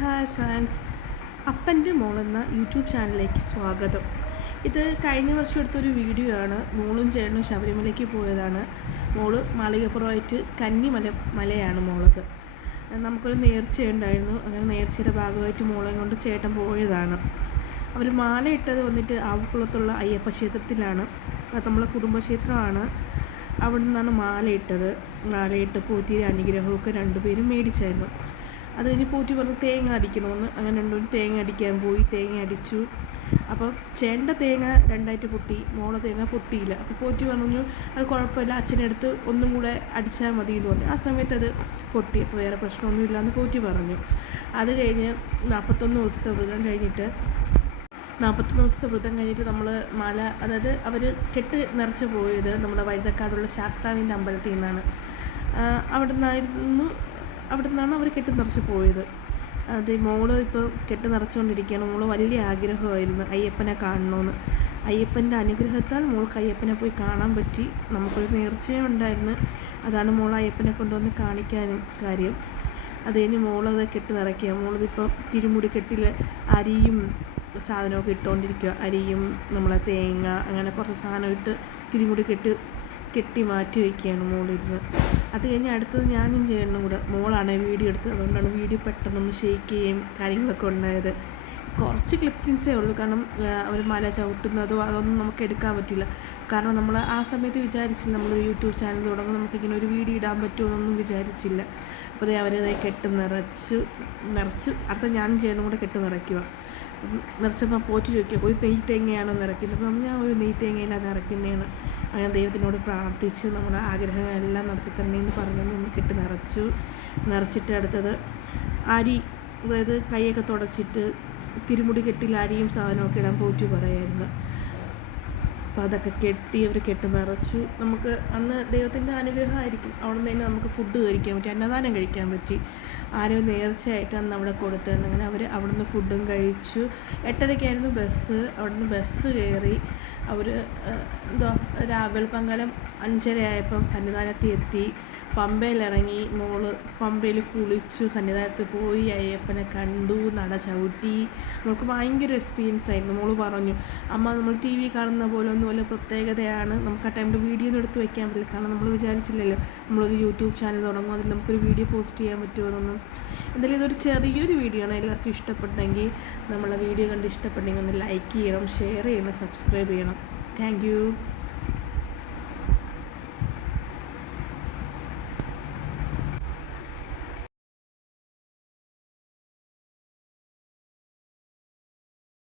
Hi friends. അപ്പന്റെ മോൾ എന്ന YouTube ചാനലിലേക്ക് സ്വാഗതം. ഇത് കഴിഞ്ഞ വർഷം എടുത്തൊരു വീഡിയോ ആണ് മോളും ചേട്ടനും ശബരിമലയ്ക്ക് പോയതാണ്. മോൾ മാളികപ്പുറമായിട്ട് കന്നിമല മലയാണ് മോളത്. നമുക്കൊരു നേർച്ചയുണ്ടായിരുന്നു. അങ്ങനെ നേർച്ചയുടെ ഭാഗമായിട്ട് മോളെ കൊണ്ട് ചേട്ടൻ പോയതാണ്. അവർ മാല ഇട്ടത് വന്നിട്ട് ആവക്കുളത്തുള്ള അയ്യപ്പ ക്ഷേത്രത്തിലാണ്. അത് നമ്മളെ കുടുംബക്ഷേത്രമാണ്. അവിടെ നിന്നാണ് മാലയിട്ടത് മാലയിട്ട് പോറ്റിയുടെ അനുഗ്രഹമൊക്കെ രണ്ടുപേരും മേടിച്ചായിരുന്നു. അത് കഴിഞ്ഞ് പോറ്റി പറഞ്ഞു തേങ്ങ അടിക്കണമെന്ന് അങ്ങനെ രണ്ടും തേങ്ങ അടിക്കാൻ പോയി തേങ്ങ അടിച്ചു. അപ്പോൾ ചേണ്ട തേങ്ങ രണ്ടായിട്ട് പൊട്ടി മോളെ തേങ്ങ പൊട്ടിയില്ല. അപ്പോൾ പോറ്റി പറഞ്ഞു അത് കുഴപ്പമില്ല അച്ഛനെടുത്ത് ഒന്നും കൂടെ അടിച്ചാൽ മതി എന്ന് പറഞ്ഞു. ആ സമയത്ത് അത് പൊട്ടി അപ്പോൾ വേറെ പ്രശ്നമൊന്നുമില്ല എന്ന് പോറ്റി പറഞ്ഞു. അത് കഴിഞ്ഞ് നാൽപ്പത്തൊന്ന് ദിവസത്തെ വ്രതം കഴിഞ്ഞിട്ട് നാൽപ്പത്തൊന്ന് ദിവസത്തെ വ്രതം കഴിഞ്ഞിട്ട് നമ്മൾ മല അതായത് അവർ കെട്ട് നിറച്ച് പോയത് നമ്മുടെ വഴുതക്കാടുള്ള ശാസ്താവിന്റെ അമ്പലത്തിൽ നിന്നാണ്. അവിടെ നിന്നായിരുന്നു അവിടെ നിന്നാണ് അവർ കെട്ടി നിറച്ച് പോയത്. അത് മോൾ ഇപ്പോൾ കെട്ടി നിറച്ചുകൊണ്ടിരിക്കുകയാണ് മോൾ വലിയ ആഗ്രഹമായിരുന്നു അയ്യപ്പനെ കാണണമെന്ന് അയ്യപ്പന്റെ അനുഗ്രഹത്താൽ മോൾക്ക് അയ്യപ്പനെ പോയി കാണാൻ പറ്റി. നമുക്കൊരു നേർച്ചയുണ്ടായിരുന്നു അതാണ് മോൾ അയ്യപ്പനെ കൊണ്ടുവന്ന് കാണിക്കാനും കാര്യം. അത് കഴിഞ്ഞ് മോളത് കെട്ടി നിറയ്ക്കുക. മോളതിപ്പോൾ തിരുമുടി കെട്ടിൽ അരിയും സാധനമൊക്കെ ഇട്ടുകൊണ്ടിരിക്കുക അരിയും നമ്മളെ തേങ്ങ അങ്ങനെ കുറച്ച് സാധനം ഇട്ട് തിരുമുടി കെട്ട് കെട്ടി മാറ്റി വയ്ക്കുകയാണ് മോളിരുന്ന്. അത് കഴിഞ്ഞ് അടുത്തത് ഞാനും ചെയ്യണം കൂടെ മോളാണ് വീഡിയോ എടുത്തത്. അതുകൊണ്ടാണ് വീഡിയോ പെട്ടെന്നൊന്ന് ഷെയ്ക്ക് ചെയ്യുകയും കാര്യങ്ങളൊക്കെ ഉണ്ടായത്. കുറച്ച് ക്ലിപ്പിങ്സേ ഉള്ളൂ. കാരണം അവർ മല ചവിട്ടുന്നതോ അതൊന്നും നമുക്ക് എടുക്കാൻ പറ്റില്ല. കാരണം നമ്മൾ ആ സമയത്ത് വിചാരിച്ചില്ല നമ്മൾ യൂട്യൂബ് ചാനൽ തുടങ്ങും. നമുക്കിങ്ങനെ ഒരു വീഡിയോ ഇടാൻ പറ്റുമോ എന്നൊന്നും വിചാരിച്ചില്ല. അപ്പോൾ അവരത് കെട്ട് നിറച്ച് നിറച്ച് അടുത്ത ഞാനും ചെയ്യണം കൂടെ കെട്ട് നിറയ്ക്കുക. നിറച്ചപ്പോൾ പോറ്റി ചോദിക്കുക ഒരു നെയ്ത്തേങ്ങയാണോ നിറയ്ക്കുന്നത്? അപ്പം ഞാൻ ഒരു നെയ്ത്തേങ്ങയിലാണ് നിറയ്ക്കുന്നതാണ് അങ്ങനെ ദൈവത്തിനോട് പ്രാർത്ഥിച്ച് നമ്മുടെ ആഗ്രഹങ്ങളെല്ലാം നടത്തി തന്നെയെന്ന് പറഞ്ഞു നമ്മൾ കെട്ട് നിറച്ചു. നിറച്ചിട്ട് അടുത്തത് അരി അതായത് കൈയൊക്കെ തുടച്ചിട്ട് തിരുമുടി കെട്ടിൽ അരിയും സാധനമൊക്കെ ഇടാൻ പോറ്റി പറയായിരുന്നു അപ്പോൾ അതൊക്കെ കെട്ടി അവർ കെട്ട് നിറച്ചു. നമുക്ക് അന്ന് ദൈവത്തിന്റെ അനുഗ്രഹമായിരിക്കും. അവിടെ നിന്ന് തന്നെ നമുക്ക് ഫുഡ് കഴിക്കാൻ പറ്റി അന്നദാനം കഴിക്കാൻ പറ്റി. ആരോ നേർച്ചയായിട്ട് അന്ന് അവിടെ കൊടുത്തിരുന്നു. അങ്ങനെ അവർ അവിടെ നിന്ന് ഫുഡും കഴിച്ചു. എട്ടരയ്ക്കായിരുന്നു ബസ് അവിടെ നിന്ന് ബസ് കയറി അവർ എന്തോ രാവിലെ പങ്കലം അഞ്ചര ആയപ്പം എത്തി. പമ്പയിലിറങ്ങി മോൾ പമ്പയിൽ കുളിച്ചു സന്നിധാനത്ത് പോയി അയ്യപ്പനെ കണ്ടു നട ചവിട്ടി. മോൾക്ക് ഭയങ്കര എക്സ്പീരിയൻസ് ആയിരുന്നു. മോൾ പറഞ്ഞു അമ്മ നമ്മൾ ടി വി കാണുന്ന പോലെ ഒന്നും വല്ല പ്രത്യേകതയാണ്. നമുക്ക് ആ ടൈമിൽ വീഡിയോ എടുത്ത് വെക്കാൻ പറ്റില്ല. കാരണം നമ്മൾ വിചാരിച്ചില്ലല്ലോ നമ്മളൊരു യൂട്യൂബ് ചാനൽ തുടങ്ങും അതിൽ നമുക്കൊരു വീഡിയോ പോസ്റ്റ് ചെയ്യാൻ പറ്റുമെന്നൊന്നും എന്തായാലും ഇതൊരു ചെറിയൊരു വീഡിയോ ആണ്. എല്ലാവർക്കും ഇഷ്ടപ്പെട്ടെങ്കിൽ നമ്മളെ വീഡിയോ കണ്ട് ഇഷ്ടപ്പെട്ടെങ്കിൽ ഒന്ന് ലൈക്ക് ചെയ്യണം ഷെയർ ചെയ്യണം സബ്സ്ക്രൈബ് ചെയ്യണം. താങ്ക്